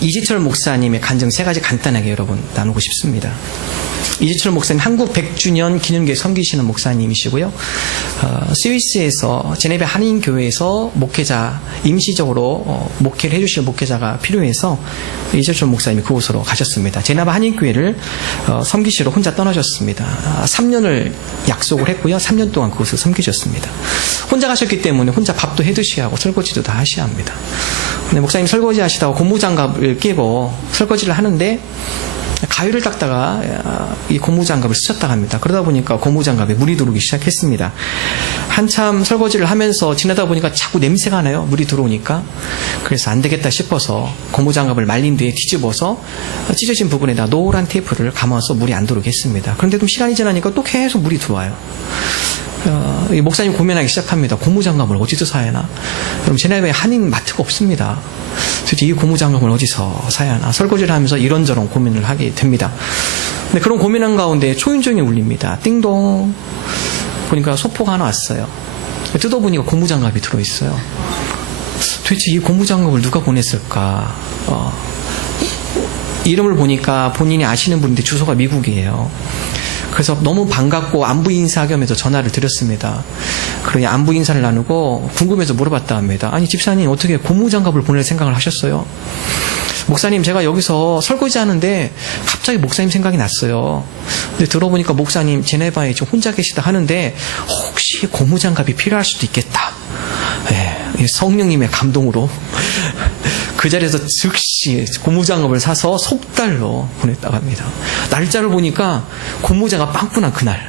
이재철 목사님의 간증 3가지 간단하게 여러분 나누고 싶습니다. 이재철 목사님 한국 100주년 기념교회 섬기시는 목사님이시고요. 스위스에서 제네베 한인교회에서 목회자 임시적으로 목회를 해주실 목회자가 필요해서 이재철 목사님이 그곳으로 가셨습니다. 제네베 한인교회를 섬기시러 혼자 떠나셨습니다. 3년을 약속을 했고요. 3년 동안 그곳을 섬기셨습니다. 혼자 가셨기 때문에 혼자 밥도 해드셔야 하고 설거지도 다 하셔야 합니다. 근데 목사님 설거지 하시다가 고무장갑을 끼고 설거지를 하는데 가위를 닦다가 이 고무장갑을 스쳤다고 합니다. 그러다 보니까 고무장갑에 물이 들어오기 시작했습니다. 한참 설거지를 하면서 지나다 보니까 자꾸 냄새가 나요. 물이 들어오니까. 그래서 안 되겠다 싶어서 고무장갑을 말린 뒤에 뒤집어서 찢어진 부분에다 노란 테이프를 감아서 물이 안 들어오게 했습니다. 그런데 좀 시간이 지나니까 또 계속 물이 들어와요. 이 목사님 고민하기 시작합니다. 고무장갑을 어디서 사야 하나? 여러분, 제네베에 한인 마트가 없습니다. 도대체 이 고무장갑을 어디서 사야 하나? 설거지를 하면서 이런저런 고민을 하게 됩니다. 근데 그런 고민한 가운데 초인종이 울립니다. 띵동. 보니까 소포가 하나 왔어요. 뜯어보니까 고무장갑이 들어있어요. 도대체 이 고무장갑을 누가 보냈을까? 이름을 보니까 본인이 아시는 분인데 주소가 미국이에요. 그래서 너무 반갑고 안부 인사 겸해서 전화를 드렸습니다. 그러니 안부 인사를 나누고 궁금해서 물어봤다 합니다. 아니 집사님 어떻게 고무장갑을 보낼 생각을 하셨어요? 목사님 제가 여기서 설거지 하는데 갑자기 목사님 생각이 났어요. 근데 들어보니까 목사님 제네바에 지금 혼자 계시다 하는데 혹시 고무장갑이 필요할 수도 있겠다. 성령님의 감동으로 그 자리에서 즉시 고무장갑을 사서 속달로 보냈다고 합니다. 날짜를 보니까 고무장갑 빵꾸난 그날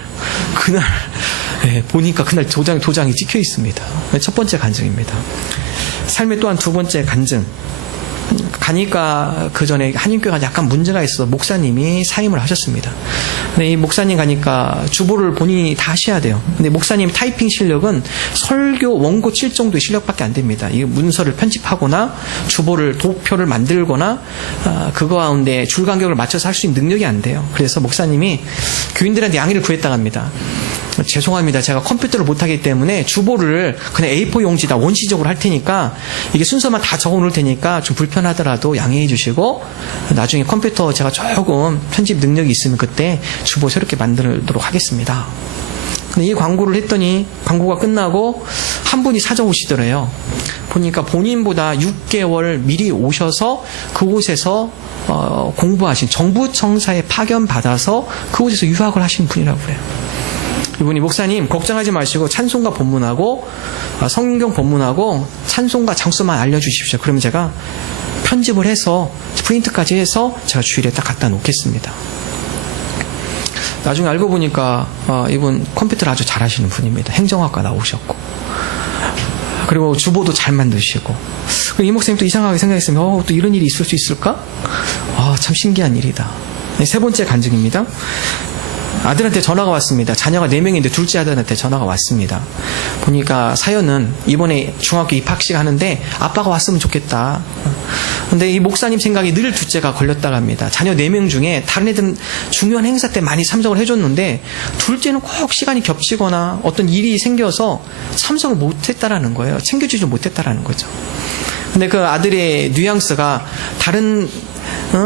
보니까 그날 도장이 찍혀 있습니다. 첫 번째 간증입니다. 삶의 또한 두 번째 간증. 가니까 그 전에 한인교회가 약간 문제가 있어서 목사님이 사임을 하셨습니다. 근데 이 목사님 가니까 주보를 본인이 다 하셔야 돼요. 근데 목사님 타이핑 실력은 설교 원고 칠 정도의 실력밖에 안 됩니다. 이 문서를 편집하거나 주보를 도표를 만들거나 그거 가운데 줄 간격을 맞춰서 할 수 있는 능력이 안 돼요. 그래서 목사님이 교인들한테 양해를 구했다고 합니다. 죄송합니다. 제가 컴퓨터를 못하기 때문에 주보를 그냥 A4 용지다 원시적으로 할 테니까 이게 순서만 다 적어 놓을 테니까 좀 불편하더라도 양해해 주시고 나중에 컴퓨터 제가 조금 편집 능력이 있으면 그때 주보 새롭게 만들도록 하겠습니다. 근데 이 광고를 했더니 광고가 끝나고 한 분이 찾아오시더래요. 보니까 본인보다 6개월 미리 오셔서 그곳에서 공부하신 정부 청사에 파견 받아서 그곳에서 유학을 하신 분이라고 그래요. 이분이 목사님 걱정하지 마시고 찬송가 본문하고 성경 본문하고 찬송가 장소만 알려주십시오. 그러면 제가 편집을 해서 프린트까지 해서 제가 주일에 딱 갖다 놓겠습니다. 나중에 알고 보니까 이분 컴퓨터를 아주 잘하시는 분입니다. 행정학과 나오셨고 그리고 주보도 잘 만드시고 이 목사님 또 이상하게 생각했으면 또 이런 일이 있을 수 있을까? 참 신기한 일이다. 세 번째 간증입니다. 아들한테 전화가 왔습니다. 자녀가 4명인데 둘째 아들한테 전화가 왔습니다. 보니까 사연은 이번에 중학교 입학식 하는데 아빠가 왔으면 좋겠다. 근데 이 목사님 생각이 늘 둘째가 걸렸다고 합니다. 자녀 4명 중에 다른 애들은 중요한 행사 때 많이 참석을 해줬는데 둘째는 꼭 시간이 겹치거나 어떤 일이 생겨서 참석을 못했다라는 거예요. 챙겨주지 못했다라는 거죠. 근데 그 아들의 뉘앙스가 다른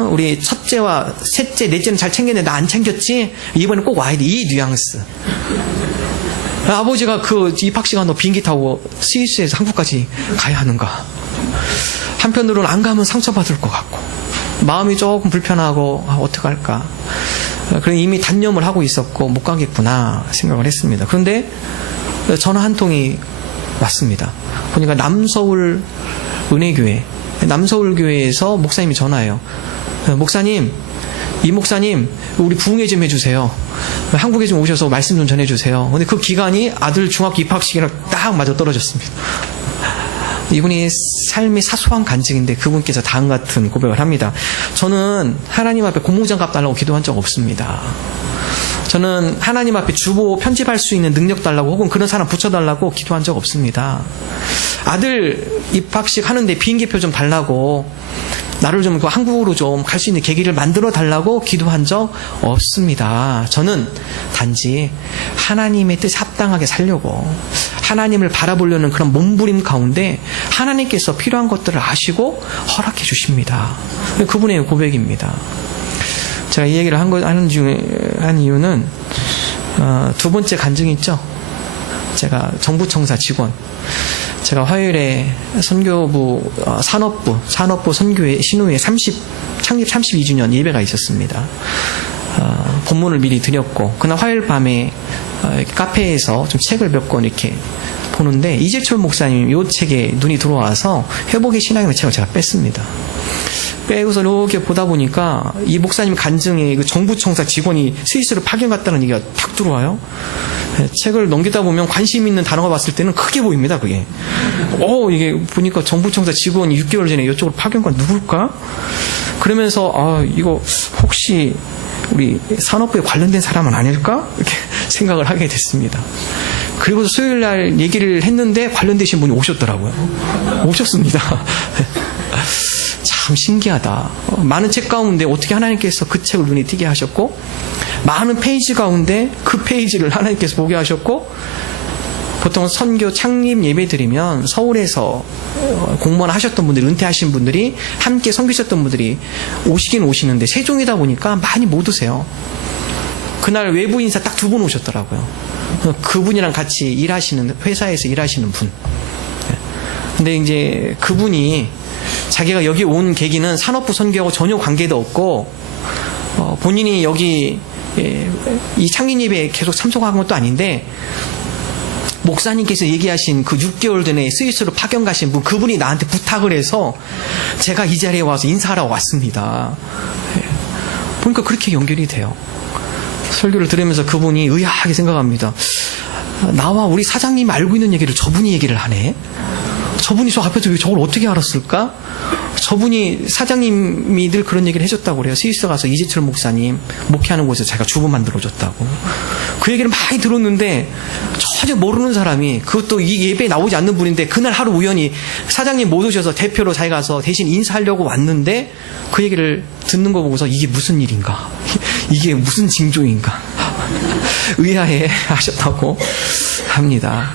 우리 첫째와 셋째, 넷째는 잘 챙겼는데 나 안 챙겼지? 이번엔 꼭 와야 돼. 이 뉘앙스. 아버지가 그 입학시간 너 비행기 타고 스위스에서 한국까지 가야 하는가? 한편으로는 안 가면 상처받을 것 같고 마음이 조금 불편하고 어떡할까? 그래서 이미 단념을 하고 있었고 못 가겠구나 생각을 했습니다. 그런데 전화 한 통이 왔습니다. 보니까 남서울 은혜교회 남서울교회에서 목사님이 전화해요. 목사님, 이 목사님 우리 부흥회 좀 해주세요. 한국에 좀 오셔서 말씀 좀 전해주세요. 근데 그 기간이 아들 중학교 입학식이랑 딱 맞아 떨어졌습니다. 이분이 삶의 사소한 간증인데 그분께서 다음 같은 고백을 합니다. 저는 하나님 앞에 고무장갑 달라고 기도한 적 없습니다. 저는 하나님 앞에 주보 편집할 수 있는 능력 달라고 혹은 그런 사람 붙여달라고 기도한 적 없습니다. 아들 입학식 하는데 비행기표 좀 달라고 나를 좀 한국으로 좀 갈 수 있는 계기를 만들어 달라고 기도한 적 없습니다. 저는 단지 하나님의 뜻에 합당하게 살려고 하나님을 바라보려는 그런 몸부림 가운데 하나님께서 필요한 것들을 아시고 허락해 주십니다. 그분의 고백입니다. 제가 이 얘기를 한 이유는 두 번째 간증이 있죠. 제가 정부청사 직원, 제가 화요일에 선교부 산업부 선교회 신우회 창립 32주년 예배가 있었습니다. 본문을 미리 드렸고 그날 화요일 밤에 카페에서 좀 책을 몇 권 이렇게 보는데 이재철 목사님 이 책에 눈이 들어와서 회복의 신앙이라는 책을 제가 뺐습니다. 빼고서 이렇게 보다 보니까 이 목사님 간증에 그 정부청사 직원이 스위스로 파견 갔다는 얘기가 탁 들어와요. 책을 넘기다 보면 관심 있는 단어가 봤을 때는 크게 보입니다. 그게 이게 보니까 정부청사 직원이 6개월 전에 이쪽으로 파견 간 누굴까? 그러면서 이거 혹시 우리 산업부에 관련된 사람은 아닐까? 이렇게 생각을 하게 됐습니다. 그리고 수요일 날 얘기를 했는데 관련되신 분이 오셨더라고요. 오셨습니다. 참 신기하다. 많은 책 가운데 어떻게 하나님께서 그 책을 눈에 띄게 하셨고, 많은 페이지 가운데 그 페이지를 하나님께서 보게 하셨고, 보통 선교 창립 예배 드리면 서울에서 공무원 하셨던 분들이, 은퇴하신 분들이, 함께 섬기셨던 분들이 오시긴 오시는데 세종이다 보니까 많이 못 오세요. 그날 외부 인사 딱 2분 오셨더라고요. 그분이랑 같이 일하시는, 회사에서 일하시는 분. 근데 이제 그분이 자기가 여기 온 계기는 산업부 선교하고 전혀 관계도 없고, 본인이 여기 이 창립 예배에 계속 참석한 것도 아닌데, 목사님께서 얘기하신 그 6개월 전에 스위스로 파견 가신 분, 그분이 나한테 부탁을 해서 제가 이 자리에 와서 인사하러 왔습니다. 보니까 그렇게 연결이 돼요. 설교를 들으면서 그분이 의아하게 생각합니다. 나와 우리 사장님이 알고 있는 얘기를 저분이 얘기를 하네. 저분이 저 앞에서 왜 저걸 어떻게 알았을까? 저분이 사장님이 늘 그런 얘기를 해줬다고 그래요. 스위스 가서 이재철 목사님 목회하는 곳에서 자기가 주부 만들어줬다고. 그 얘기를 많이 들었는데 전혀 모르는 사람이, 그것도 이 예배에 나오지 않는 분인데 그날 하루 우연히 사장님 못 오셔서 대표로 자기가 가서 대신 인사하려고 왔는데 그 얘기를 듣는 거 보고서 이게 무슨 일인가? 이게 무슨 징조인가? 의아해 하셨다고 합니다.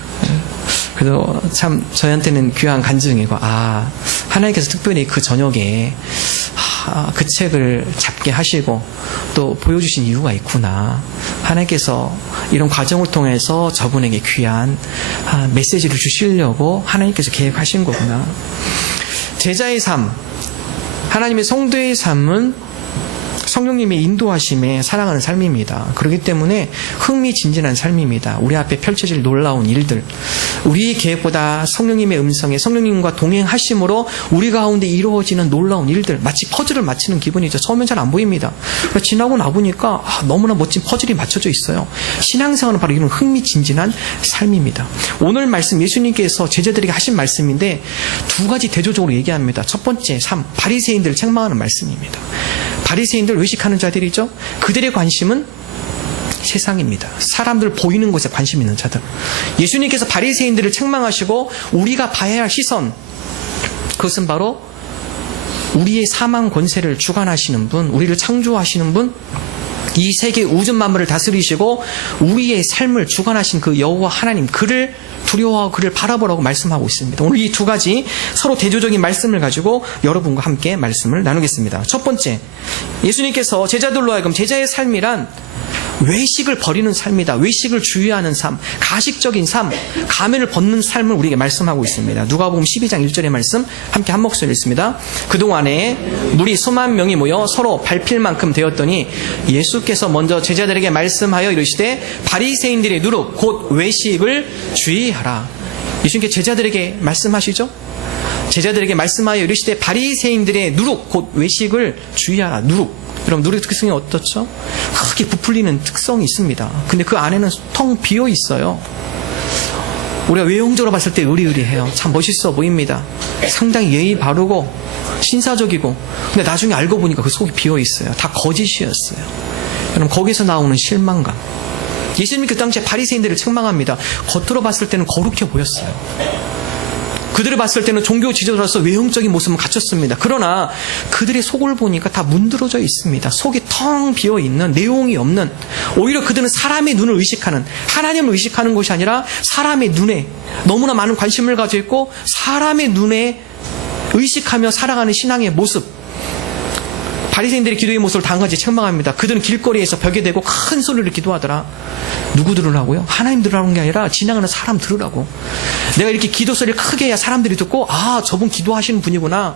그래서 참 저희한테는 귀한 간증이고, 하나님께서 특별히 그 저녁에 그 책을 잡게 하시고 또 보여주신 이유가 있구나. 하나님께서 이런 과정을 통해서 저분에게 귀한 메시지를 주시려고 하나님께서 계획하신 거구나. 제자의 삶, 하나님의 성도의 삶은 성령님의 인도하심에 살아가는 삶입니다. 그렇기 때문에 흥미진진한 삶입니다. 우리 앞에 펼쳐질 놀라운 일들, 우리의 계획보다 성령님의 음성에 성령님과 동행하심으로 우리 가운데 이루어지는 놀라운 일들, 마치 퍼즐을 맞추는 기분이죠. 처음엔 잘 안 보입니다. 지나고 나보니까 너무나 멋진 퍼즐이 맞춰져 있어요. 신앙생활은 바로 이런 흥미진진한 삶입니다. 오늘 말씀, 예수님께서 제자들에게 하신 말씀인데 2가지 대조적으로 얘기합니다. 첫 번째, 바리새인들을 책망하는 말씀입니다. 바리새인들 외식하는 자들이죠. 그들의 관심은 세상입니다. 사람들 보이는 곳에 관심 있는 자들. 예수님께서 바리새인들을 책망하시고 우리가 봐야 할 시선, 그것은 바로 우리의 사망 권세를 주관하시는 분, 우리를 창조하시는 분, 이 세계 우주 만물을 다스리시고 우리의 삶을 주관하신 그 여호와 하나님, 그를 두려워하고 그를 바라보라고 말씀하고 있습니다. 오늘 이 2가지 서로 대조적인 말씀을 가지고 여러분과 함께 말씀을 나누겠습니다. 첫 번째, 예수님께서 제자들로 하여금 제자의 삶이란 외식을 버리는 삶이다. 외식을 주의하는 삶, 가식적인 삶, 가면을 벗는 삶을 우리에게 말씀하고 있습니다. 누가복음 12장 1절의 말씀 함께 한 목소리로 읽습니다. 그동안에 무리 수만 명이 모여 서로 밟힐 만큼 되었더니 예수께서 먼저 제자들에게 말씀하여 이르시되 바리새인들의 누룩 곧 외식을 주의하라. 예수님께 제자들에게 말씀하시죠. 제자들에게 말씀하여 이르시되 바리새인들의 누룩 곧 외식을 주의하라. 누룩, 여러분, 누룩의 특성이 어떻죠? 크게 부풀리는 특성이 있습니다. 근데 그 안에는 텅 비어 있어요. 우리가 외형적으로 봤을 때 의리의리해요. 참 멋있어 보입니다. 상당히 예의 바르고 신사적이고, 근데 나중에 알고 보니까 그 속이 비어 있어요. 다 거짓이었어요. 여러분, 거기서 나오는 실망감. 예수님이 그 당시에 바리새인들을 책망합니다. 겉으로 봤을 때는 거룩해 보였어요. 그들을 봤을 때는 종교 지도자로서 외형적인 모습은 갖췄습니다. 그러나 그들의 속을 보니까 다 문드러져 있습니다. 속이 텅 비어있는, 내용이 없는, 오히려 그들은 사람의 눈을 의식하는, 하나님을 의식하는 것이 아니라 사람의 눈에 너무나 많은 관심을 가지고 있고 사람의 눈에 의식하며 살아가는 신앙의 모습. 바리새인들의 기도의 모습을 다 한 가지 책망합니다. 그들은 길거리에서 벽에 대고 큰 소리를 기도하더라. 누구 들으라고요? 하나님 들으라는 게 아니라 지나가는 사람 들으라고. 내가 이렇게 기도 소리를 크게 해야 사람들이 듣고 아, 저분 기도하시는 분이구나.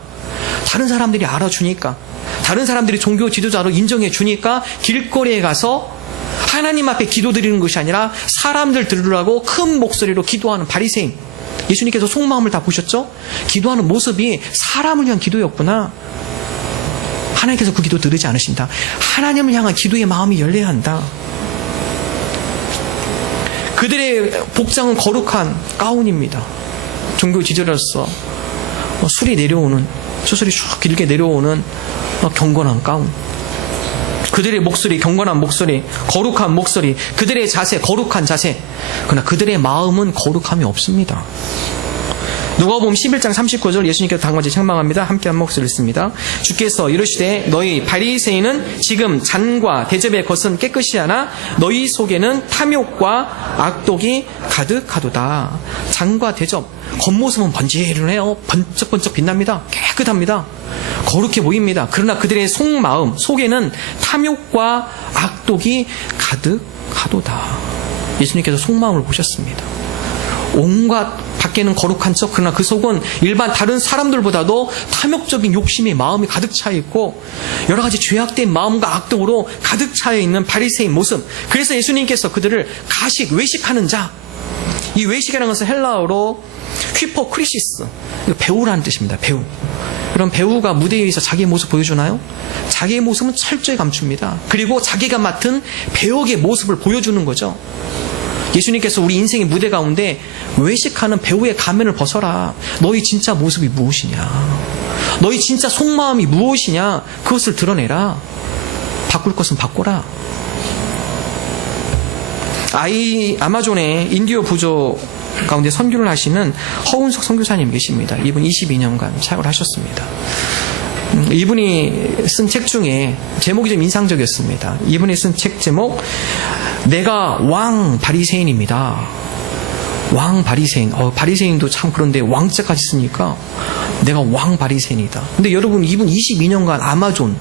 다른 사람들이 알아주니까, 다른 사람들이 종교 지도자로 인정해 주니까 길거리에 가서 하나님 앞에 기도드리는 것이 아니라 사람들 들으라고 큰 목소리로 기도하는 바리새인. 예수님께서 속마음을 다 보셨죠? 기도하는 모습이 사람을 위한 기도였구나. 하나님께서 그 기도 들으지 않으신다. 하나님을 향한 기도의 마음이 열려야 한다. 그들의 복장은 거룩한 가운입니다. 종교 지도자로서 술이 내려오는, 수술이 쭉 길게 내려오는 경건한 가운. 그들의 목소리, 경건한 목소리, 거룩한 목소리, 그들의 자세, 거룩한 자세. 그러나 그들의 마음은 거룩함이 없습니다. 누가복음 11장 39절 예수님께서 한 가지 책망합니다. 함께 한 목소리를 읽습니다. 주께서 이르시되 너희 바리새인은 지금 잔과 대접의 것은 깨끗이 하나 너희 속에는 탐욕과 악독이 가득하도다. 잔과 대접, 겉모습은 번지르네요. 번쩍번쩍 빛납니다. 깨끗합니다. 거룩해 보입니다. 그러나 그들의 속마음, 속에는 탐욕과 악독이 가득하도다. 예수님께서 속마음을 보셨습니다. 온갖 밖에는 거룩한 척, 그러나 그 속은 일반 다른 사람들보다도 탐욕적인 욕심의 마음이 가득 차 있고 여러 가지 죄악된 마음과 악독으로 가득 차 있는 바리새인 모습. 그래서 예수님께서 그들을 가식, 외식하는 자. 이 외식이라는 것은 헬라어로 휘포크리시스, 배우라는 뜻입니다. 배우. 그럼 배우가 무대 위에서 자기의 모습 보여주나요? 자기의 모습은 철저히 감춥니다. 그리고 자기가 맡은 배역의 모습을 보여주는 거죠. 예수님께서 우리 인생의 무대 가운데 외식하는 배우의 가면을 벗어라. 너희 진짜 모습이 무엇이냐? 너희 진짜 속마음이 무엇이냐? 그것을 드러내라. 바꿀 것은 바꿔라. 아마존의 인디오 부족 가운데 선교를 하시는 허운석 선교사님 계십니다. 이분 22년간 사역을 하셨습니다. 이분이 쓴 책 중에 제목이 좀 인상적이었습니다. 이분이 쓴 책 제목, 내가 왕 바리새인입니다. 왕 바리새인. 바리새인도 참 그런데 왕자까지 쓰니까 내가 왕 바리새인이다. 근데 여러분, 이분 22년간 아마존,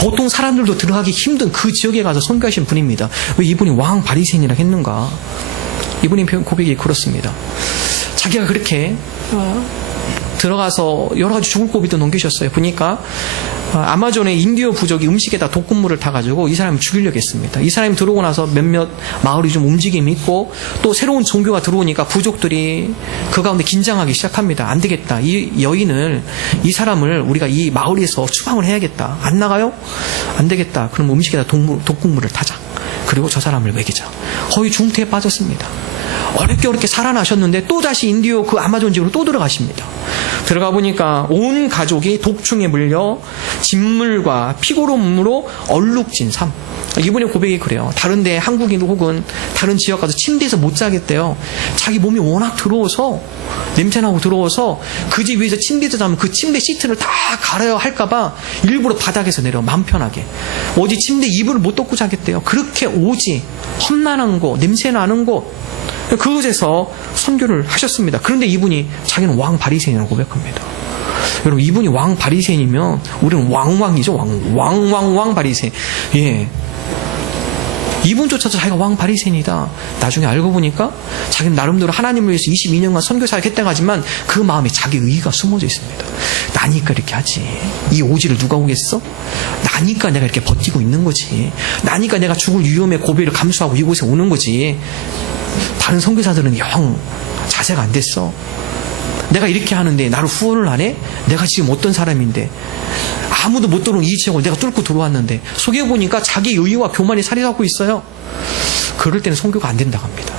보통 사람들도 들어가기 힘든 그 지역에 가서 선교하신 분입니다. 왜 이분이 왕 바리새인이라 했는가? 이분의 고백이 그렇습니다. 자기가 그렇게 들어가서 여러 가지 죽을 고비도 넘기셨어요. 보니까 아마존의 인디오 부족이 음식에다 독극물을 타가지고 이 사람을 죽이려고 했습니다. 이 사람이 들어오고 나서 몇몇 마을이 좀 움직임이 있고 또 새로운 종교가 들어오니까 부족들이 그 가운데 긴장하기 시작합니다. 안 되겠다. 이 여인을, 이 사람을 우리가 이 마을에서 추방을 해야겠다. 안 나가요? 안 되겠다. 그럼 음식에다 독극물을 타자. 그리고 저 사람을 먹이자. 거의 중태에 빠졌습니다. 어렵게 살아나셨는데 또다시 인디오 그 아마존 지역으로 또 들어가십니다. 들어가 보니까 온 가족이 독충에 물려 진물과 피고름으로 얼룩진 삶. 이분의 고백이 그래요. 다른데 한국인 혹은 다른 지역 가서 침대에서 못 자겠대요. 자기 몸이 워낙 더러워서, 냄새나고 더러워서 그 집 위에서 침대에서 자면 그 침대 시트를 다 갈아야 할까봐 일부러 바닥에서 내려 마음 편하게. 어디 침대 이불을 못 덮고 자겠대요. 그렇게 오지, 험난한 곳, 냄새나는 곳, 그곳에서 선교를 하셨습니다. 그런데 이분이 자기는 왕 바리새인이라고 고백합니다. 여러분, 이분이 왕 바리새인이면 우리는 왕이죠. 왕 바리새인. 예. 이분조차도 자기가 왕 바리새인이다. 나중에 알고 보니까 자기는 나름대로 하나님을 위해서 22년간 선교사역 했다고 하지만 그 마음에 자기 의의가 숨어져 있습니다. 나니까 이렇게 하지. 이 오지를 누가 오겠어? 나니까 내가 이렇게 버티고 있는 거지. 나니까 내가 죽을 위험의 고비를 감수하고 이곳에 오는 거지. 다른 선교사들은 영 자세가 안 됐어. 내가 이렇게 하는데 나를 후원을 안 해? 내가 지금 어떤 사람인데, 아무도 못 들어오는 이 지역을 내가 뚫고 들어왔는데, 속에 보니까 자기 의의와 교만이 살해하고 있어요. 그럴 때는 선교가 안 된다고 합니다.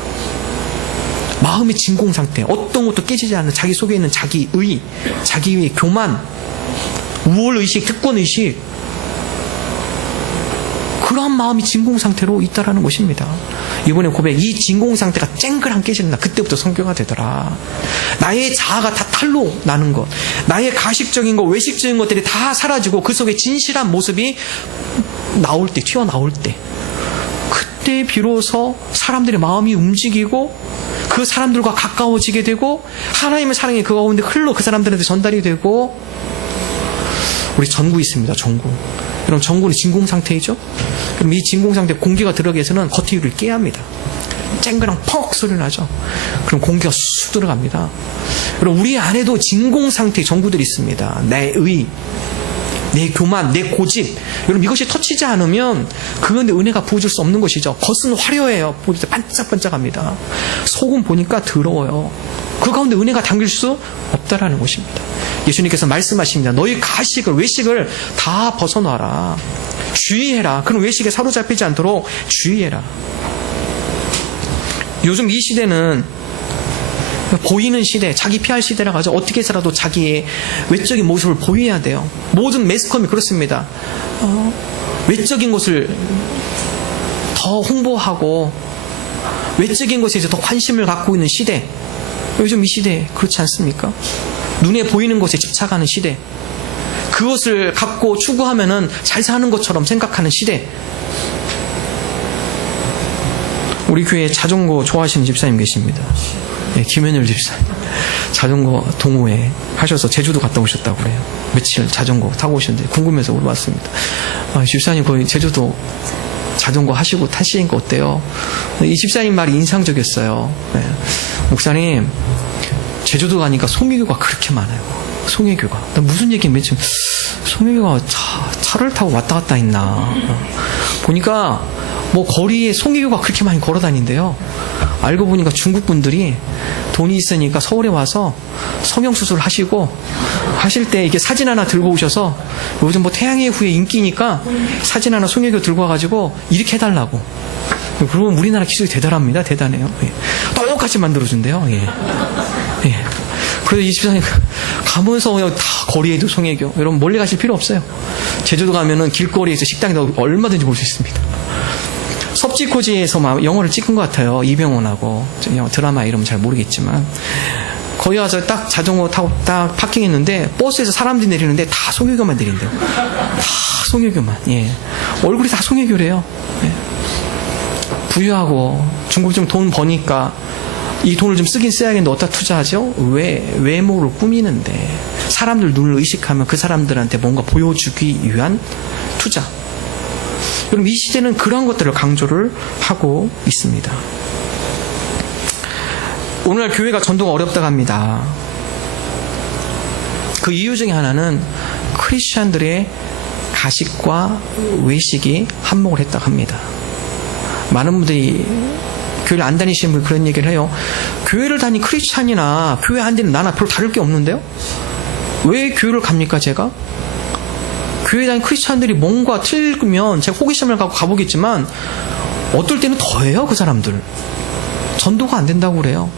마음의 진공 상태, 어떤 것도 깨지지 않는 자기 속에 있는 자기 의, 자기의 교만, 우월의식, 특권의식, 그러한 마음이 진공 상태로 있다라는 것입니다. 이번에 고백, 이 진공 상태가 쨍그랑 깨지는 날, 그때부터 성교가 되더라. 나의 자아가 다 탈로 나는 것, 나의 가식적인 것, 외식적인 것들이 다 사라지고 그 속에 진실한 모습이 나올 때, 튀어나올 때, 그때 비로소 사람들의 마음이 움직이고 그 사람들과 가까워지게 되고 하나님의 사랑이 그 가운데 흘러 그 사람들한테 전달이 되고. 우리 전구 있습니다. 전구. 그럼 전구는 진공 상태이죠. 그럼 이 진공 상태 공기가 들어가기 위해서는 겉유리를 깨야 합니다. 쨍그랑 퍽 소리 나죠. 그럼 공기가 쑥 들어갑니다. 그럼 우리 안에도 진공 상태의 전구들이 있습니다. 내 의, 내 교만, 내 고집. 여러분, 이것이 터치지 않으면 그건데 은혜가 부어줄 수 없는 것이죠. 겉은 화려해요. 보니까 반짝반짝합니다. 속은 보니까 더러워요. 그 가운데 은혜가 담길 수 없다라는 것입니다. 예수님께서 말씀하십니다. 너희 가식을, 외식을 다 벗어놔라. 주의해라. 그런 외식에 사로잡히지 않도록 주의해라. 요즘 이 시대는 보이는 시대, 자기 PR 시대라고 하죠. 어떻게 해서라도 자기의 외적인 모습을 보여야 돼요. 모든 매스컴이 그렇습니다. 외적인 것을 더 홍보하고 외적인 것에 이제 더 관심을 갖고 있는 시대. 요즘 이 시대 그렇지 않습니까? 눈에 보이는 것에 집착하는 시대. 그것을 갖고 추구하면은 잘 사는 것처럼 생각하는 시대. 우리 교회에 자전거 좋아하시는 집사님 계십니다. 네, 김현율 집사님. 자전거 동호회 하셔서 제주도 갔다 오셨다고 그래요. 며칠 자전거 타고 오셨는데 궁금해서 물어봤습니다. 집사님 거의 제주도 자전거 하시고 타시니까 어때요? 이 집사님 말이 인상적이었어요. 네. 목사님, 제주도 가니까 송혜교가 그렇게 많아요. 송혜교가. 무슨 얘기는 맨 처음 송혜교가 차를 타고 왔다 갔다 했나. 보니까 뭐 거리에 송혜교가 그렇게 많이 걸어 다닌대요. 알고 보니까 중국 분들이 돈이 있으니까 서울에 와서 성형수술 하시고 하실 때 이게 사진 하나 들고 오셔서 요즘 뭐 태양의 후예 인기니까 사진 하나 송혜교 들고 와가지고 이렇게 해달라고. 그러면 우리나라 기술이 대단합니다. 대단해요. 예. 똑같이 만들어준대요. 예. 예. 그래서 이 집사님 가면서 그냥 다 거리에도 송혜교. 여러분 멀리 가실 필요 없어요. 제주도 가면은 길거리에서 식당에서 얼마든지 볼 수 있습니다. 섭지코지에서 영화를 찍은 것 같아요. 이병헌하고. 드라마 이름 잘 모르겠지만. 거기 와서 딱 자전거 타고 딱 파킹했는데 버스에서 사람들이 내리는데 다 송혜교만 내린대요. 다 송혜교만. 예. 얼굴이 다 송혜교래요. 예. 부유하고 중국 좀 돈 버니까 이 돈을 좀 쓰긴 써야겠는데 어디다 투자하죠? 외모를 꾸미는데 사람들 눈을 의식하면 그 사람들한테 뭔가 보여주기 위한 투자. 여러분 이 시대는 그런 것들을 강조를 하고 있습니다. 오늘날 교회가 전도가 어렵다고 합니다. 그 이유 중에 하나는 크리스찬들의 가식과 외식이 한몫을 했다고 합니다. 많은 분들이 교회를 안 다니시는 분이 그런 얘기를 해요. 교회를 다닌 크리스찬이나 교회 안 다니는 나나 별로 다를 게 없는데요? 왜 교회를 갑니까 제가? 교회에 다니는 크리스찬들이 뭔가 틀리면 제가 호기심을 갖고 가보겠지만 어떨 때는 더해요. 그 사람들 전도가 안 된다고 그래요.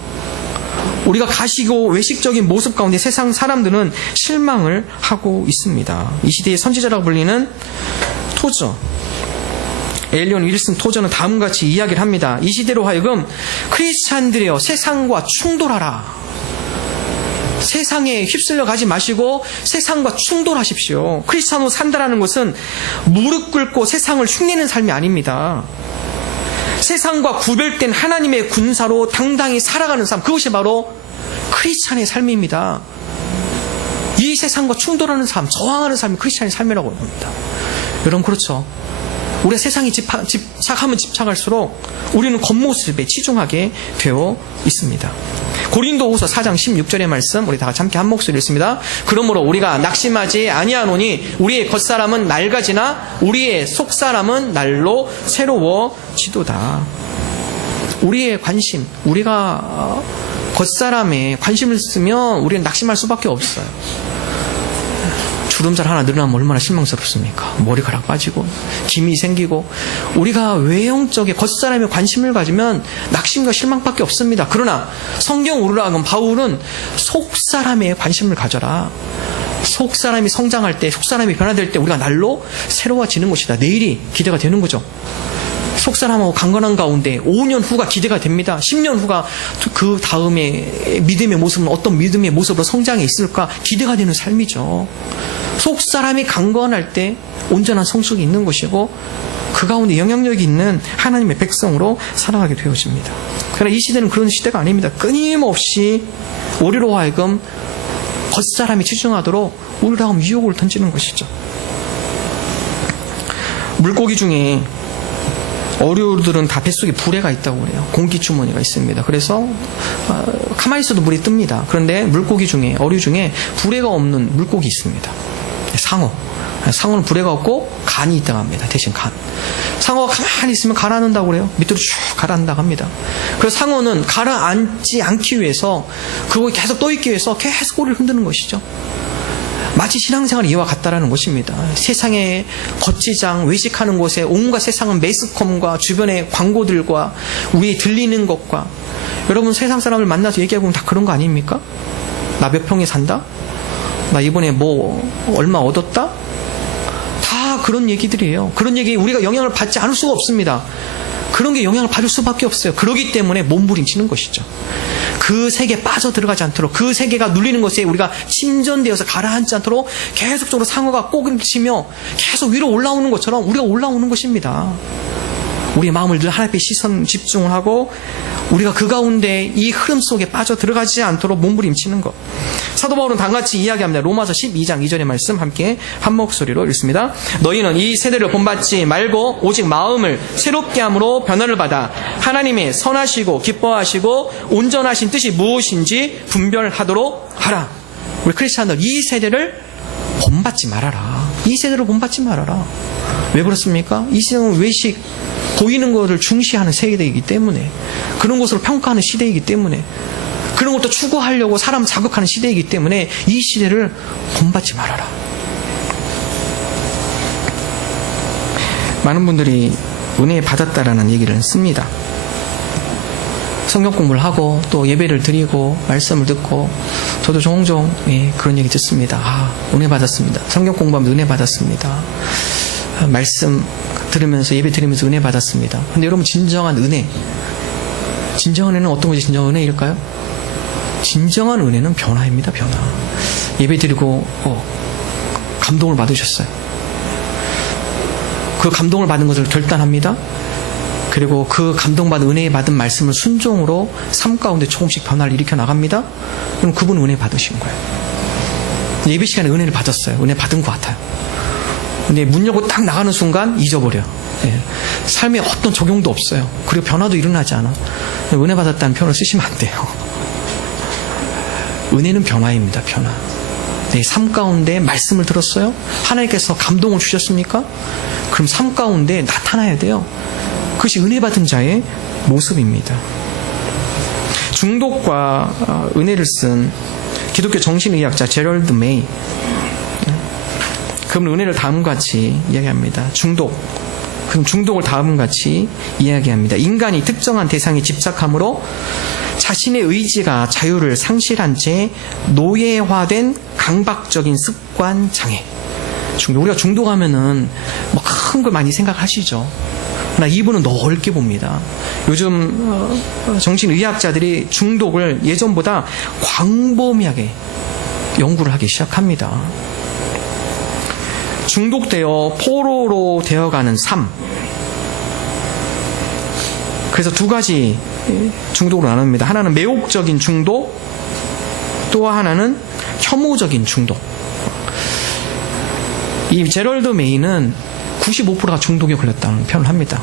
우리가 가시고 외식적인 모습 가운데 세상 사람들은 실망을 하고 있습니다. 이 시대의 선지자라고 불리는 토저 엘리온 윌슨 토저는 다음같이 이야기를 합니다. 이 시대로 하여금 크리스찬들이여 세상과 충돌하라. 세상에 휩쓸려 가지 마시고 세상과 충돌하십시오. 크리스찬으로 산다라는 것은 무릎 꿇고 세상을 흉내내는 삶이 아닙니다. 세상과 구별된 하나님의 군사로 당당히 살아가는 삶, 그것이 바로 크리스찬의 삶입니다. 이 세상과 충돌하는 삶, 저항하는 삶이 크리스찬의 삶이라고 합니다. 여러분 그렇죠? 우리가 세상에 집착하면 집착할수록 우리는 겉모습에 치중하게 되어 있습니다. 고린도후서 4장 16절의 말씀 우리 다 같이 함께 한 목소리 읽습니다. 그러므로 우리가 낙심하지 아니하노니 우리의 겉사람은 낡아지나 우리의 속사람은 날로 새로워지도다. 우리의 관심, 우리가 겉사람에 관심을 쓰면 우리는 낙심할 수밖에 없어요. 주름살 하나 늘어나면 얼마나 실망스럽습니까? 머리카락 빠지고 김이 생기고. 우리가 외형적인 겉사람에 관심을 가지면 낙심과 실망밖에 없습니다. 그러나 성경으로 하면 바울은 속사람에 관심을 가져라. 속사람이 성장할 때, 속사람이 변화될 때 우리가 날로 새로워지는 것이다. 내일이 기대가 되는 거죠. 속사람하고 강건한 가운데 5년 후가 기대가 됩니다. 10년 후가 그 다음에 믿음의 모습은 어떤 믿음의 모습으로 성장해 있을까 기대가 되는 삶이죠. 속사람이 강건할 때 온전한 성숙이 있는 것이고 그 가운데 영향력이 있는 하나님의 백성으로 살아가게 되어집니다. 그러나 이 시대는 그런 시대가 아닙니다. 끊임없이 우리로 하여금 겉사람이 치중하도록 우리로 하여금 유혹을 던지는 것이죠. 물고기 중에 어류들은 다 뱃속에 부레가 있다고 그래요. 공기주머니가 있습니다. 그래서 가만히 있어도 물이 뜹니다. 그런데 물고기 중에, 어류 중에 부레가 없는 물고기 있습니다. 상어. 상어는 부레가 없고 간이 있다고 합니다. 대신 간. 상어가 가만히 있으면 가라앉는다고 그래요. 밑으로 쭉 가라앉는다고 합니다. 그래서 상어는 가라앉지 않기 위해서, 그거에 계속 떠있기 위해서 계속 꼬리를 흔드는 것이죠. 마치 신앙생활이 이와 같다라는 것입니다. 세상의 거치장, 외식하는 곳에 온갖 세상은 매스컴과 주변의 광고들과 위에 들리는 것과, 여러분 세상 사람을 만나서 얘기해보면 다 그런 거 아닙니까? 나 몇 평에 산다? 나 이번에 뭐 얼마 얻었다? 다 그런 얘기들이에요. 그런 얘기 우리가 영향을 받지 않을 수가 없습니다. 그런 게 영향을 받을 수밖에 없어요. 그러기 때문에 몸부림치는 것이죠. 그 세계에 빠져들어가지 않도록, 그 세계가 눌리는 것에 우리가 침전되어서 가라앉지 않도록 계속적으로 상어가 꼬리를 치며 계속 위로 올라오는 것처럼 우리가 올라오는 것입니다. 우리의 마음을 늘 하나님께 시선 집중을 하고 우리가 그 가운데 이 흐름 속에 빠져들어가지 않도록 몸부림치는 것. 사도 바울은 다음같이 이야기합니다. 로마서 12장 2절의 말씀 함께 한 목소리로 읽습니다. 너희는 이 세대를 본받지 말고 오직 마음을 새롭게 함으로 변화를 받아 하나님의 선하시고 기뻐하시고 온전하신 뜻이 무엇인지 분별하도록 하라. 우리 크리스찬들 이 세대를 본받지 말아라. 이 세대를 본받지 말아라. 왜 그렇습니까? 이 세대는 외식, 보이는 것을 중시하는 세대이기 때문에, 그런 것으로 평가하는 시대이기 때문에, 그런 것도 추구하려고 사람 자극하는 시대이기 때문에 이 시대를 본받지 말아라. 많은 분들이 은혜 받았다라는 얘기를 씁니다. 성경 공부를 하고 또 예배를 드리고 말씀을 듣고 저도 종종 그런 얘기 듣습니다. 은혜 받았습니다. 성경 공부하면서 은혜 받았습니다. 말씀 들으면서 예배 드리면서 은혜 받았습니다. 근데 여러분 진정한 은혜, 진정한 은혜는 어떤 것이 진정한 은혜일까요? 진정한 은혜는 변화입니다. 변화. 예배 드리고 감동을 받으셨어요. 그 감동을 받은 것을 결단합니다. 그리고 그 감동받은 은혜 받은 말씀을 순종으로 삶 가운데 조금씩 변화를 일으켜 나갑니다. 그럼 그분은 은혜 받으신 거예요. 예배 시간에 은혜를 받았어요. 은혜 받은 것 같아요. 근데 문 열고 딱 나가는 순간 잊어버려. 삶에 어떤 적용도 없어요. 그리고 변화도 일어나지 않아. 은혜 받았다는 표현을 쓰시면 안 돼요. 은혜는 변화입니다. 변화. 내 삶 가운데 말씀을 들었어요? 하나님께서 감동을 주셨습니까? 그럼 삶 가운데 나타나야 돼요. 그것이 은혜 받은 자의 모습입니다. 중독과 은혜를 쓴 기독교 정신의학자 제럴드 메이, 그럼 은혜를 다음과 같이 이야기합니다. 그럼 중독을 다음과 같이 이야기합니다. 인간이 특정한 대상에 집착함으로 자신의 의지가 자유를 상실한 채 노예화된 강박적인 습관 장애. 우리가 중독하면은 뭐 큰 걸 많이 생각하시죠. 그러나 이분은 넓게 봅니다. 요즘 정신의학자들이 중독을 예전보다 광범위하게 연구를 하기 시작합니다. 중독되어 포로로 되어가는 삶. 그래서 두 가지 중독으로 나눕니다. 하나는 매혹적인 중독, 또 하나는 혐오적인 중독. 이 제럴드 메이는 95%가 중독에 걸렸다는 표현을 합니다.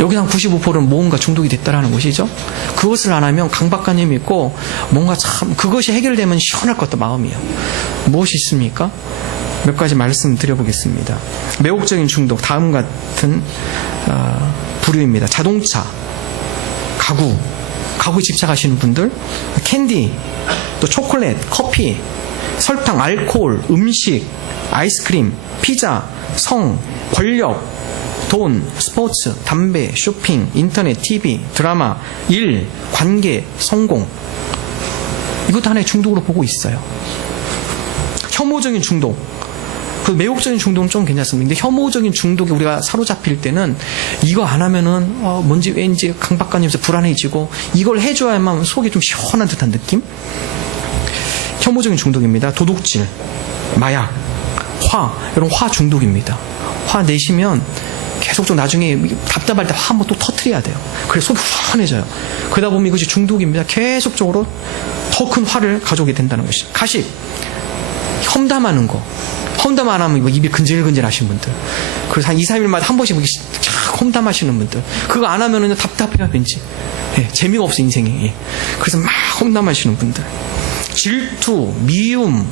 여기서 한 95%는 뭔가 중독이 됐다라는 것이죠. 그것을 안 하면 강박관념이 있고 뭔가 참 그것이 해결되면 시원할 것 같다 마음이에요. 무엇이 있습니까? 몇 가지 말씀드려보겠습니다. 매혹적인 중독, 다음 같은 부류입니다. 자동차, 가구에 집착하시는 분들, 캔디, 또 초콜릿, 커피, 설탕, 알코올, 음식, 아이스크림, 피자, 성, 권력, 돈, 스포츠, 담배, 쇼핑, 인터넷, TV, 드라마, 일, 관계, 성공. 이것도 하나의 중독으로 보고 있어요. 혐오적인 중독. 그 매혹적인 중독은 좀 괜찮습니다. 근데 혐오적인 중독에 우리가 사로잡힐 때는 이거 안 하면은 뭔지 왠지 강박관념에서 불안해지고 이걸 해줘야만 속이 좀 시원한 듯한 느낌? 혐오적인 중독입니다. 도둑질, 마약, 이런 화 중독입니다. 화 내시면 계속적으로 나중에 답답할 때 화 한번 또 터트려야 돼요. 그래서 속이 후원해져요. 그러다 보면 이것이 중독입니다. 계속적으로 더 큰 화를 가져오게 된다는 것이죠. 가식, 험담하는 거. 험담 안 하면 입이 근질근질 하시는 분들. 그래서 한 2, 3일마다 한 번씩 쫙 험담하시는 분들. 그거 안 하면은 답답해요, 왠지. 예, 재미가 없어, 인생이. 예. 그래서 막 험담하시는 분들. 질투, 미움,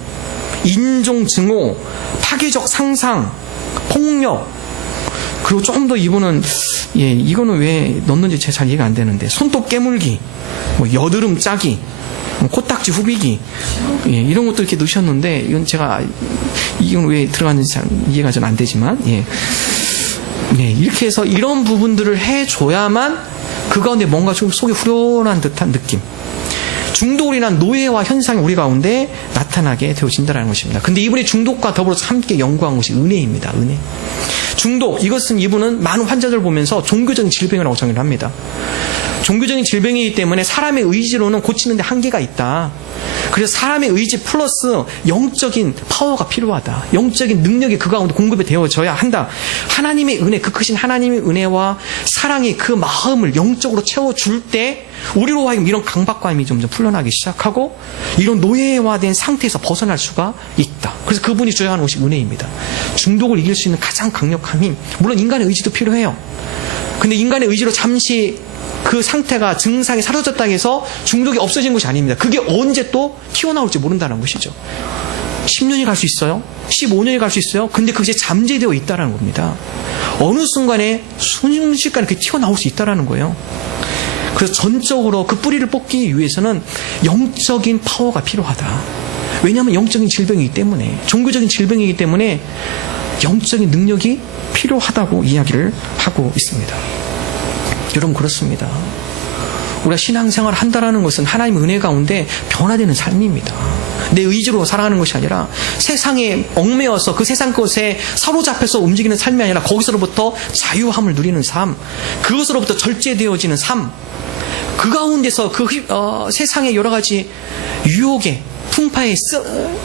인종 증오, 파괴적 상상, 폭력. 그리고 조금 더 이분은, 이거는 왜 넣는지 잘 이해가 안 되는데. 손톱 깨물기, 여드름 짜기, 코딱지 후비기, 이런 것도 이렇게 넣으셨는데, 이건 왜 들어갔는지 잘 이해가 좀 안 되지만, 이렇게 해서 이런 부분들을 해줘야만 그 가운데 뭔가 좀 속이 후련한 듯한 느낌. 중독으로 인한 노예와 현상이 우리 가운데 나타나게 되어진다는 것입니다. 근데 이분이 중독과 더불어서 함께 연구한 것이 은혜입니다. 은혜. 중독, 이것은 이분은 많은 환자들을 보면서 종교적인 질병이라고 정의를 합니다. 종교적인 질병이기 때문에 사람의 의지로는 고치는 데 한계가 있다. 그래서 사람의 의지 플러스 영적인 파워가 필요하다. 영적인 능력이 그 가운데 공급이 되어져야 한다. 하나님의 은혜, 그 크신 하나님의 은혜와 사랑이 그 마음을 영적으로 채워줄 때 우리로 하여금 이런 강박감이 점점 풀려나기 시작하고 이런 노예화된 상태에서 벗어날 수가 있다. 그래서 그분이 주장하는 것이 은혜입니다. 중독을 이길 수 있는 가장 강력한 힘. 물론 인간의 의지도 필요해요. 근데 인간의 의지로 잠시 그 상태가 증상이 사라졌다고 해서 중독이 없어진 것이 아닙니다. 그게 언제 또 튀어나올지 모른다는 것이죠. 10년이 갈 수 있어요. 15년이 갈 수 있어요. 근데 그게 잠재되어 있다는 겁니다. 어느 순간에 순식간에 그게 튀어나올 수 있다는 거예요. 그래서 전적으로 그 뿌리를 뽑기 위해서는 영적인 파워가 필요하다. 왜냐하면 영적인 질병이기 때문에, 종교적인 질병이기 때문에 영적인 능력이 필요하다고 이야기를 하고 있습니다. 여러분, 그렇습니다. 우리가 신앙생활을 한다는 것은 하나님의 은혜 가운데 변화되는 삶입니다. 내 의지로 살아가는 것이 아니라 세상에 얽매여서 그 세상 것에 사로잡혀서 움직이는 삶이 아니라 거기서로부터 자유함을 누리는 삶, 그것으로부터 절제되어지는 삶, 그 가운데서 세상의 여러 가지 유혹에 풍파에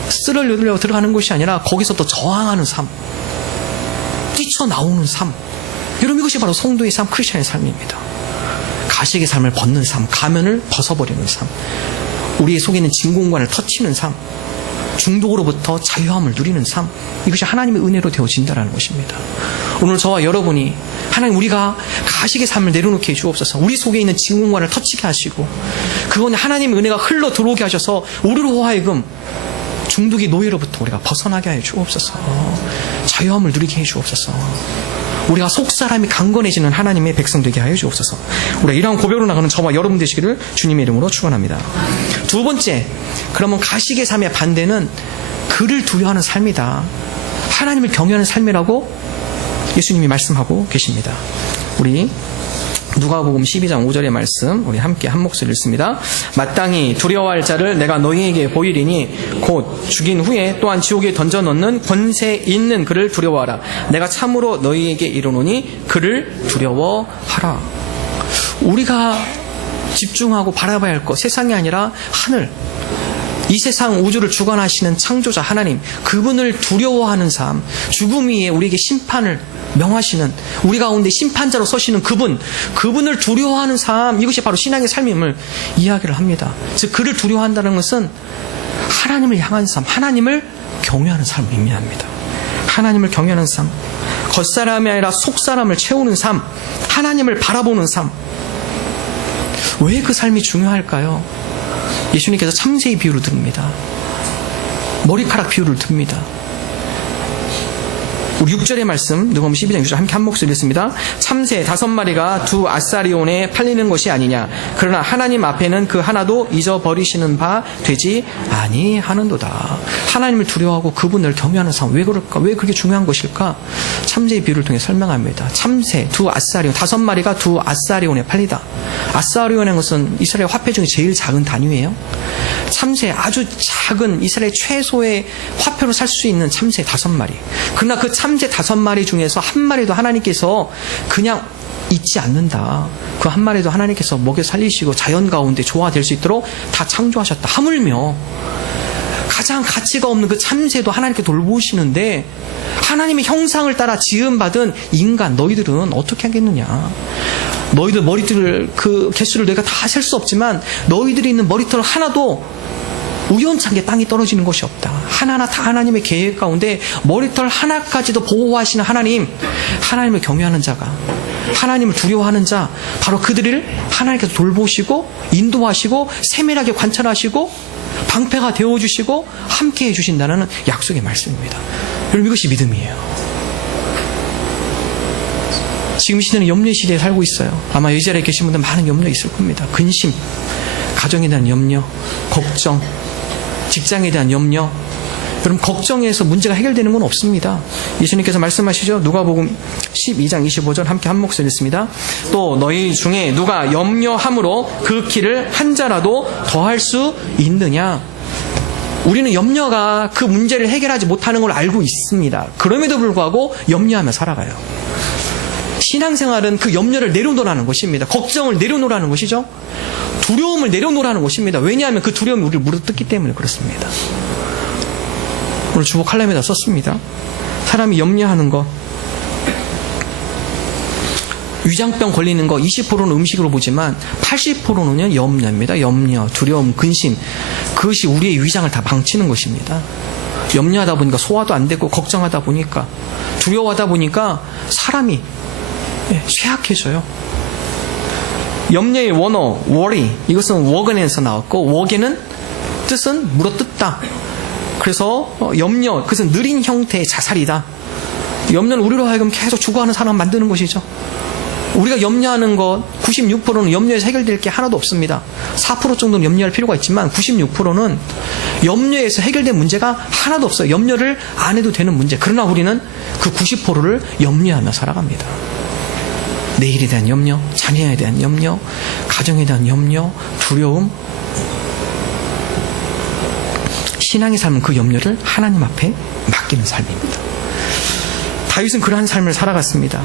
쓸으려 들어가는 것이 아니라 거기서부터 저항하는 삶, 뛰쳐나오는 삶. 여러분, 이것이 바로 성도의 삶, 크리스천의 삶입니다. 가식의 삶을 벗는 삶, 가면을 벗어버리는 삶, 우리의 속에 있는 진공관을 터치는 삶, 중독으로부터 자유함을 누리는 삶, 이것이 하나님의 은혜로 되어진다는 것입니다. 오늘 저와 여러분이 하나님, 우리가 가식의 삶을 내려놓게 해주옵소서. 우리 속에 있는 진공관을 터치게 하시고 그건 하나님의 은혜가 흘러 들어오게 하셔서 우리로 하여금 중독의 노예로부터 우리가 벗어나게 해 주옵소서. 자유함을 누리게 해 주옵소서. 우리가 속사람이 강건해지는 하나님의 백성 되게 하여 주옵소서. 우리가 이러한 고백으로 나가는 저와 여러분 되시기를 주님의 이름으로 축원합니다. 두 번째, 그러면 가식의 삶의 반대는 그를 두려워하는 삶이다. 하나님을 경외하는 삶이라고 예수님이 말씀하고 계십니다. 우리 누가복음 12장 5절의 말씀 우리 함께 한 목소리 읽습니다. 마땅히 두려워할 자를 내가 너희에게 보이리니 곧 죽인 후에 또한 지옥에 던져넣는 권세 있는 그를 두려워하라. 내가 참으로 너희에게 이르노니 그를 두려워하라. 우리가 집중하고 바라봐야 할 것, 세상이 아니라 하늘, 이 세상 우주를 주관하시는 창조자 하나님, 그분을 두려워하는 삶, 죽음 위에 우리에게 심판을 명하시는, 우리 가운데 심판자로 서시는 그분을 두려워하는 삶, 이것이 바로 신앙의 삶임을 이야기를 합니다. 즉 그를 두려워한다는 것은 하나님을 향한 삶, 하나님을 경외하는 삶을 의미합니다. 하나님을 경외하는 삶, 겉사람이 아니라 속사람을 채우는 삶, 하나님을 바라보는 삶. 왜 그 삶이 중요할까요? 예수님께서 참새의 비유를 듭니다. 머리카락 비유를 듭니다. 우리 6절의 말씀, 누가복음 12장 6절 함께 한 목소리 읽습니다. 참새 5마리가 2 아사리온에 팔리는 것이 아니냐. 그러나 하나님 앞에는 그 하나도 잊어버리시는 바 되지 아니하는도다. 하나님을 두려워하고 그분을 경외하는 삶, 왜 그럴까? 왜 그렇게 중요한 것일까? 참새의 비유를 통해 설명합니다. 참새 2 아사리온, 5마리가 2 아사리온에 팔리다. 아사리온이라는 것은 이스라엘 화폐 중에 제일 작은 단위예요. 참새, 아주 작은 이스라엘 최소의 화폐로 살 수 있는 참새 5마리. 그러나 그 참새 5마리 중에서 한 마리도 하나님께서 그냥 잊지 않는다. 그 한 마리도 하나님께서 먹여 살리시고 자연 가운데 조화될 수 있도록 다 창조하셨다. 하물며 가장 가치가 없는 그 참새도 하나님께 돌보시는데 하나님의 형상을 따라 지음받은 인간 너희들은 어떻게 하겠느냐. 너희들 머리털 그 개수를 내가 다 셀 수 없지만 너희들이 있는 머리털 하나도 우연찮게 땅에 떨어지는 것이 없다. 하나하나 다 하나님의 계획 가운데 머리털 하나까지도 보호하시는 하나님, 하나님을 경외하는 자가, 하나님을 두려워하는 자, 바로 그들을 하나님께서 돌보시고 인도하시고 세밀하게 관찰하시고 방패가 되어주시고 함께해 주신다는 약속의 말씀입니다. 여러분, 이것이 믿음이에요. 지금 이 시대는 염려의 시대에 살고 있어요. 아마 이 자리에 계신 분들 많은 염려 있을 겁니다. 근심, 가정에 대한 염려, 걱정, 직장에 대한 염려. 여러분, 걱정해서 문제가 해결되는 건 없습니다. 예수님께서 말씀하시죠. 누가복음 12장 25절 함께 한 목소리 읽습니다. 또 너희 중에 누가 염려함으로 그 길을 한 자라도 더할 수 있느냐. 우리는 염려가 그 문제를 해결하지 못하는 걸 알고 있습니다. 그럼에도 불구하고 염려하며 살아가요. 신앙생활은 그 염려를 내려놓으라는 것입니다. 걱정을 내려놓으라는 것이죠. 두려움을 내려놓으라는 것입니다. 왜냐하면 그 두려움이 우리를 물어뜯기 때문에 그렇습니다. 오늘 주보 칼럼에다 썼습니다. 사람이 염려하는 것, 위장병 걸리는 거 20%는 음식으로 보지만 80%는요 염려입니다. 염려, 두려움, 근심, 그것이 우리의 위장을 다 망치는 것입니다. 염려하다 보니까 소화도 안 되고, 걱정하다 보니까, 두려워하다 보니까 사람이 쇠약해져요. 염려의 원어 worry, 이것은 워근에서 나왔고, 워겐은 뜻은 물어뜯다. 그래서 염려, 그것은 느린 형태의 자살이다. 염려는 우리로 하여금 계속 죽어가는 사람 만드는 것이죠. 우리가 염려하는 것 96%는 염려에서 해결될 게 하나도 없습니다. 4% 정도는 염려할 필요가 있지만 96%는 염려에서 해결된 문제가 하나도 없어요. 염려를 안 해도 되는 문제. 그러나 우리는 그 90%를 염려하며 살아갑니다. 내일에 대한 염려, 자녀에 대한 염려, 가정에 대한 염려, 두려움. 신앙의 삶은 그 염려를 하나님 앞에 맡기는 삶입니다. 다윗은 그러한 삶을 살아갔습니다.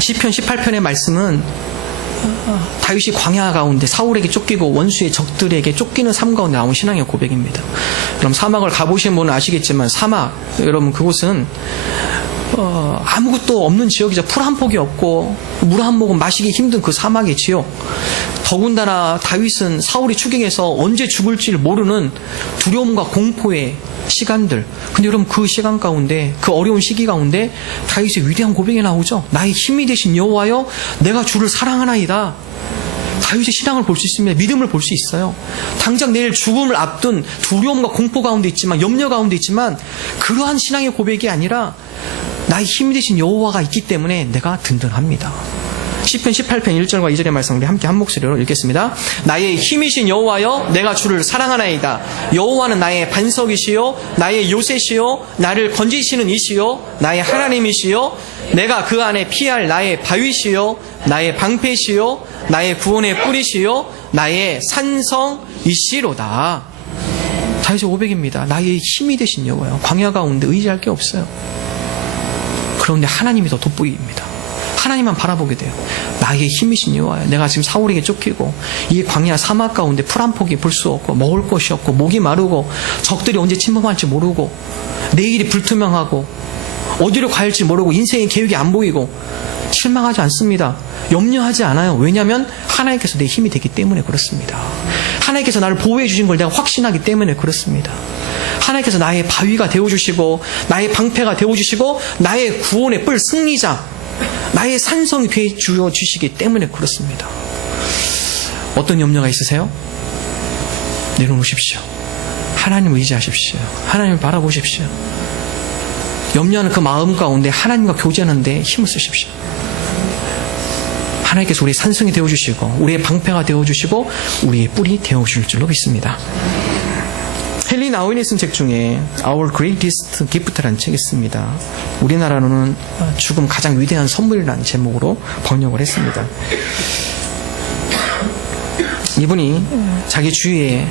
시편 18편의 말씀은 다윗이 광야 가운데 사울에게 쫓기고 원수의 적들에게 쫓기는 삶 가운데 나온 신앙의 고백입니다. 그럼 사막을 가보신 분은 아시겠지만 사막, 여러분 그곳은 아무것도 없는 지역이죠. 풀 한 폭이 없고 물 한 모금 마시기 힘든 그 사막의 지역. 더군다나 다윗은 사울이 추격해서 언제 죽을지를 모르는 두려움과 공포의 시간들. 근데 여러분 그 시간 가운데, 그 어려운 시기 가운데 다윗의 위대한 고백이 나오죠. 나의 힘이 되신 여호와여, 내가 주를 사랑하나이다. 다윗의 신앙을 볼 수 있습니다. 믿음을 볼 수 있어요. 당장 내일 죽음을 앞둔 두려움과 공포 가운데 있지만, 염려 가운데 있지만, 그러한 신앙의 고백이 아니라 나의 힘이 되신 여호와가 있기 때문에 내가 든든합니다. 시편 18편 1절과 2절의 말씀 우리 함께 한 목소리로 읽겠습니다. 나의 힘이신 여호와여, 내가 주를 사랑하나이다. 여호와는 나의 반석이시요 나의 요새시요 나를 건지시는 이시요 나의 하나님이시요 내가 그 안에 피할 나의 바위시요 나의 방패시요 나의 구원의 뿌리시요 나의 산성이시로다. 다윗의 고백입니다. 나의 힘이 되신 여호와여. 광야 가운데 의지할 게 없어요. 그런데 하나님이 더 돋보입니다. 하나님만 바라보게 돼요. 나의 힘이신 여호와여, 내가 지금 사울에게 쫓기고 이 광야 사막 가운데 풀 한 폭이 볼 수 없고 먹을 것이 없고 목이 마르고 적들이 언제 침범할지 모르고 내일이 불투명하고 어디로 갈지 모르고 인생의 계획이 안 보이고 실망하지 않습니다. 염려하지 않아요. 왜냐하면 하나님께서 내 힘이 되기 때문에 그렇습니다. 하나님께서 나를 보호해 주신 걸 내가 확신하기 때문에 그렇습니다. 하나님께서 나의 바위가 되어주시고 나의 방패가 되어주시고 나의 구원의 뿔 승리자, 나의 산성이 되어 주시기 때문에 그렇습니다. 어떤 염려가 있으세요? 내려놓으십시오. 하나님 의지하십시오. 하나님을 바라보십시오. 염려하는 그 마음 가운데 하나님과 교제하는 데 힘을 쓰십시오. 하나님께서 우리의 산성이 되어주시고 우리의 방패가 되어주시고 우리의 뿔이 되어주실 줄로 믿습니다. 헨리 나우인이 쓴 책 중에 Our Greatest Gift라는 책이 있습니다. 우리나라로는 죽음 가장 위대한 선물이라는 제목으로 번역을 했습니다. 이분이 자기 주위에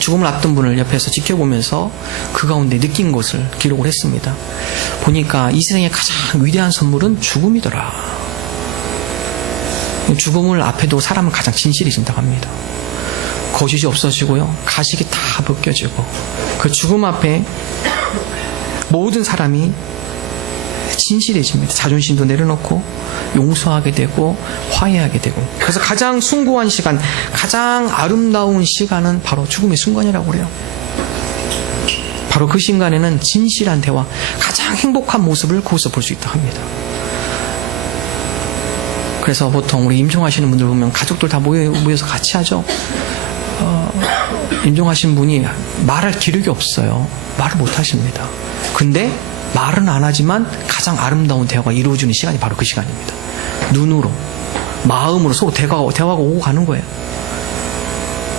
죽음을 앞둔 분을 옆에서 지켜보면서 그 가운데 느낀 것을 기록을 했습니다. 보니까 이 세상의 가장 위대한 선물은 죽음이더라. 죽음을 앞에도 사람은 가장 진실해진다고 합니다. 거짓이 없어지고요, 가식이 다 벗겨지고 그 죽음 앞에 모든 사람이 진실해집니다. 자존심도 내려놓고 용서하게 되고 화해하게 되고. 그래서 가장 숭고한 시간, 가장 아름다운 시간은 바로 죽음의 순간이라고 그래요. 바로 그 순간에는 진실한 대화, 가장 행복한 모습을 거기서 볼 수 있다고 합니다. 그래서 보통 우리 임종하시는 분들 보면 가족들 다 모여서 같이 하죠. 임종하신 분이 말할 기력이 없어요. 말을 못 하십니다. 근데 말은 안 하지만 가장 아름다운 대화가 이루어지는 시간이 바로 그 시간입니다. 눈으로, 마음으로 서로 대화가 오고 가는 거예요.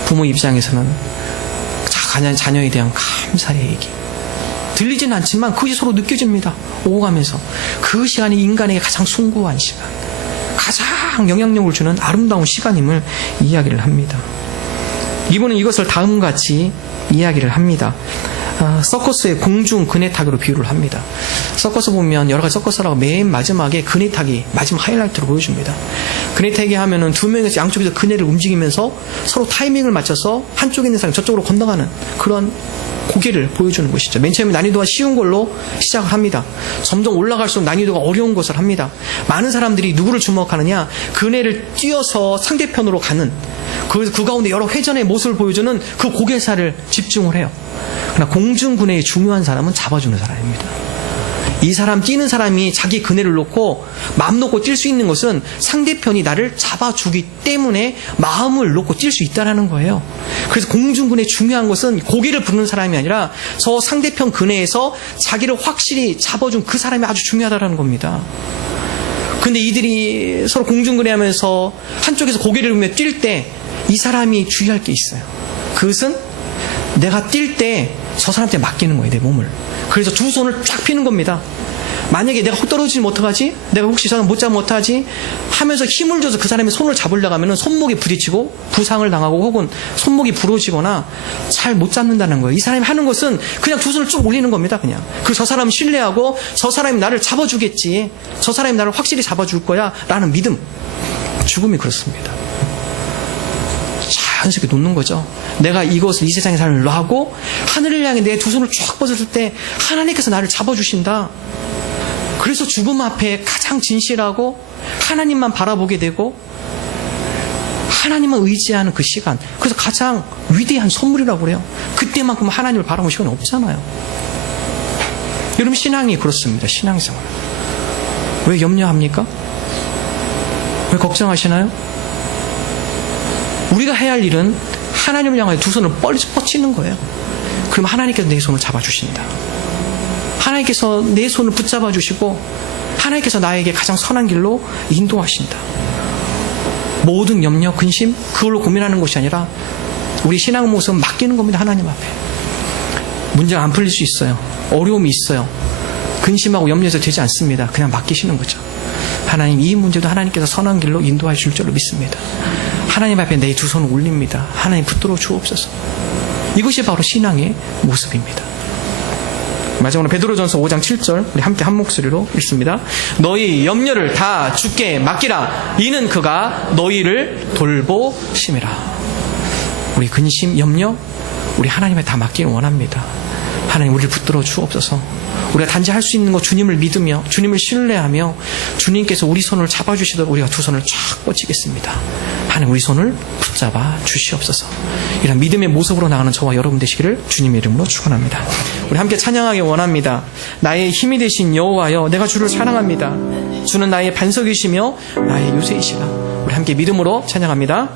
부모 입장에서는 자녀에 대한 감사의 얘기. 들리진 않지만 그것이 서로 느껴집니다. 오고 가면서. 그 시간이 인간에게 가장 숭고한 시간, 가장 영향력을 주는 아름다운 시간임을 이야기를 합니다. 이분은 이것을 다음같이 이야기를 합니다. 서커스의 공중 그네타기로 비유를 합니다. 서커스 보면 여러 가지 서커스라고 맨 마지막에 그네타기 마지막 하이라이트로 보여줍니다. 그네타기 하면은 두 명에서 양쪽에서 그네를 움직이면서 서로 타이밍을 맞춰서 한쪽에 있는 사람이 저쪽으로 건너가는 그런 고개를 보여주는 것이죠. 맨 처음에 난이도가 쉬운 걸로 시작을 합니다. 점점 올라갈수록 난이도가 어려운 것을 합니다. 많은 사람들이 누구를 주목하느냐, 그네를 뛰어서 상대편으로 가는 그 가운데 여러 회전의 모습을 보여주는 그 고개살을 집중을 해요. 그러나 공중근해의 중요한 사람은 잡아주는 사람입니다. 이 사람, 뛰는 사람이 자기 그네를 놓고 마음 놓고 뛸 수 있는 것은 상대편이 나를 잡아주기 때문에 마음을 놓고 뛸 수 있다는 거예요. 그래서 공중근해 중요한 것은 고개를 부르는 사람이 아니라 저 상대편 그네에서 자기를 확실히 잡아준 그 사람이 아주 중요하다는 겁니다. 근데 이들이 서로 공중근해 하면서 한쪽에서 고개를 들며 뛸 때 이 사람이 주의할 게 있어요. 그것은 내가 뛸 때 저 사람한테 맡기는 거예요, 내 몸을. 그래서 두 손을 쫙 펴는 겁니다. 만약에 내가 떨어지면 어떡하지? 내가 혹시 저 사람 못 잡으면 어떡하지? 하면서 힘을 줘서 그 사람의 손을 잡으려고 하면 손목에 부딪히고 부상을 당하고 혹은 손목이 부러지거나 잘 못 잡는다는 거예요. 이 사람이 하는 것은 그냥 두 손을 쭉 올리는 겁니다, 그냥. 그리고 저 사람을 신뢰하고 저 사람이 나를 잡아주겠지. 저 사람이 나를 확실히 잡아줄 거야. 라는 믿음. 죽음이 그렇습니다. 자연스럽게 놓는 거죠. 내가 이것을 이 세상의 삶을 놔하고 하늘을 향해 내 두 손을 쫙 뻗었을 때 하나님께서 나를 잡아주신다. 그래서 죽음 앞에 가장 진실하고 하나님만 바라보게 되고 하나님만 의지하는 그 시간, 그래서 가장 위대한 선물이라고 그래요. 그때만큼 하나님을 바라볼 시간이 없잖아요. 여러분, 신앙이 그렇습니다. 신앙생활. 왜 염려합니까? 왜 걱정하시나요? 우리가 해야 할 일은 하나님을 향하여 두 손을 뻗치는 거예요. 그럼 하나님께서 내 손을 잡아주신다. 하나님께서 내 손을 붙잡아 주시고 하나님께서 나에게 가장 선한 길로 인도하신다. 모든 염려, 근심, 그걸로 고민하는 것이 아니라 우리 신앙 모습은 맡기는 겁니다. 하나님 앞에. 문제가 안 풀릴 수 있어요. 어려움이 있어요. 근심하고 염려해서 되지 않습니다. 그냥 맡기시는 거죠. 하나님, 이 문제도 하나님께서 선한 길로 인도해 줄 줄로 믿습니다. 하나님 앞에 내 두 손을 올립니다. 하나님 붙들어 주옵소서. 이것이 바로 신앙의 모습입니다. 마지막으로 베드로전서 5장 7절 우리 함께 한 목소리로 읽습니다. 너희 염려를 다 주께 맡기라. 이는 그가 너희를 돌보심이라. 우리 근심, 염려 우리 하나님에 다 맡기를 원합니다. 하나님, 우리를 붙들어 주옵소서. 우리가 단지 할 수 있는 것 주님을 믿으며 주님을 신뢰하며 주님께서 우리 손을 잡아주시도록 우리가 두 손을 쫙 뻗치겠습니다. 하나님, 우리 손을 붙잡아 주시옵소서. 이런 믿음의 모습으로 나가는 저와 여러분 되시기를 주님의 이름으로 축원합니다. 우리 함께 찬양하기 원합니다. 나의 힘이 되신 여호와여, 내가 주를 사랑합니다. 주는 나의 반석이시며 나의 요새이시라. 우리 함께 믿음으로 찬양합니다.